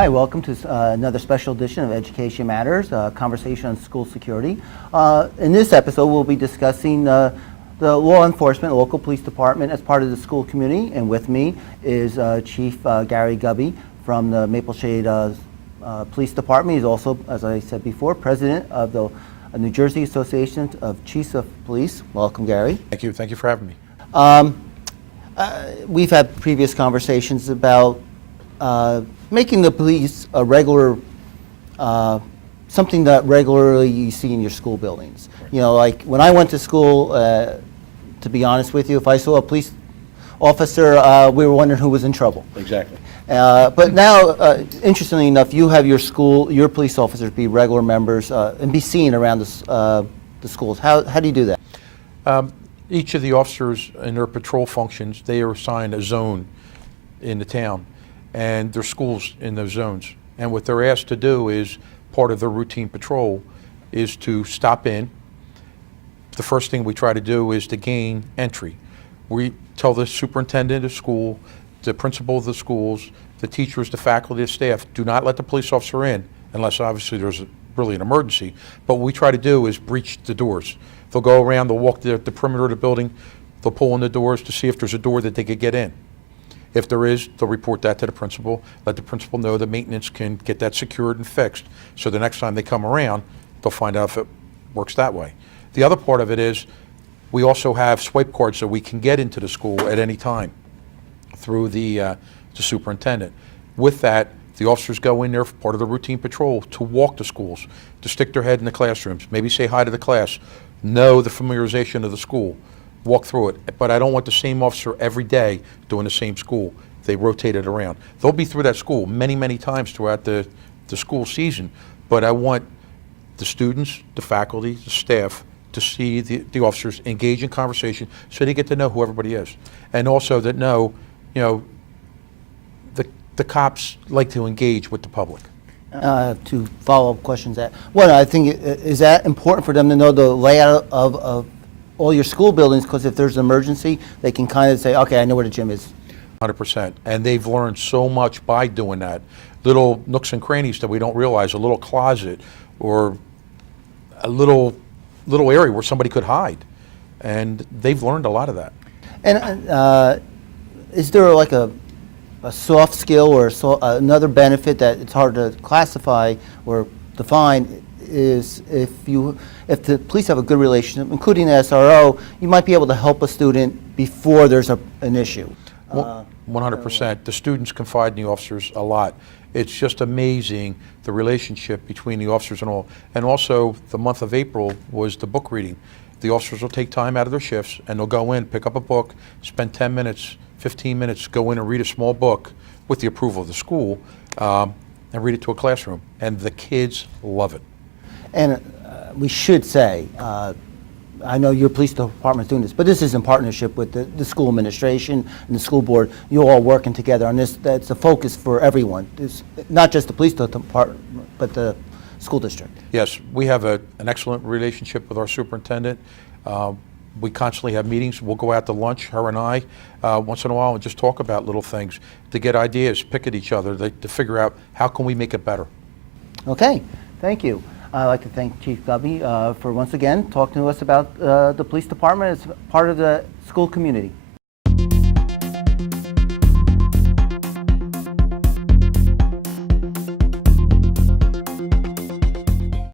Hi, welcome to another special edition of Education Matters, a conversation on school security. In this episode, we'll be discussing the law enforcement, local police department as part of the school community, and with me is Chief Gary Gubbie from the Maple Shade Police Department. He's also, as I said before, president of the New Jersey Association of Chiefs of Police. Welcome, Gary. Thank you. Thank you for having me. We've had previous conversations about making the police a regular, something that regularly you see in your school buildings. You know, like when I went to school, to be honest with you, if I saw a police officer, we were wondering who was in trouble. Exactly. But now, interestingly enough, you have your police officers be regular members and be seen around the schools. How do you do that? Each of the officers in their patrol functions, they are assigned a zone in the town, and there's schools in those zones. And what they're asked to do is, part of their routine patrol, is to stop in. The first thing we try to do is to gain entry. We tell the superintendent of school, the principal of the schools, the teachers, the faculty, the staff, do not let the police officer in unless obviously there's really an emergency. But what we try to do is breach the doors. They'll go around, they'll walk the perimeter of the building, they'll pull in the doors to see if there's a door that they could get in. If there is, they'll report that to the principal, let the principal know that maintenance can get that secured and fixed, so the next time they come around, they'll find out if it works that way. The other part of it is, we also have swipe cards so we can get into the school at any time through the superintendent. With that, the officers go in there for part of the routine patrol to walk the schools, to stick their head in the classrooms, maybe say hi to the class, know the familiarization of the school, walk through it. But I don't want the same officer every day doing the same school. They rotate it around. They'll be through that school many, many times throughout the school season, but I want the students, the faculty, the staff to see the officers engage in conversation so they get to know who everybody is. And also that know, you know, the cops like to engage with the public. To follow-up questions, I think is that important for them to know the layout of all your school buildings, because if there's an emergency, they can kind of say, okay, I know where the gym is. 100%. And they've learned so much by doing that. Little nooks and crannies that we don't realize, a little closet or a little area where somebody could hide. And they've learned a lot of that. And is there like a soft skill or another benefit that it's hard to classify or define is if the police have a good relationship, including the SRO, you might be able to help a student before there's an issue. 100%. The students confide in the officers a lot. It's just amazing the relationship between the officers and all. And also, the month of April was the book reading. The officers will take time out of their shifts and they'll go in, pick up a book, spend 10 minutes, 15 minutes, go in and read a small book with the approval of the school, and read it to a classroom. And the kids love it. And we should say, I know your police department's doing this, but this is in partnership with the school administration and the school board. You're all working together on this. That's a focus for everyone. It's not just the police department, but the school district. Yes, we have an excellent relationship with our superintendent. We constantly have meetings. We'll go out to lunch, her and I, once in a while, and just talk about little things to get ideas, pick at each other, to figure out how can we make it better. Okay, thank you. I'd like to thank Chief Gubbie for once again talking to us about the police department as part of the school community.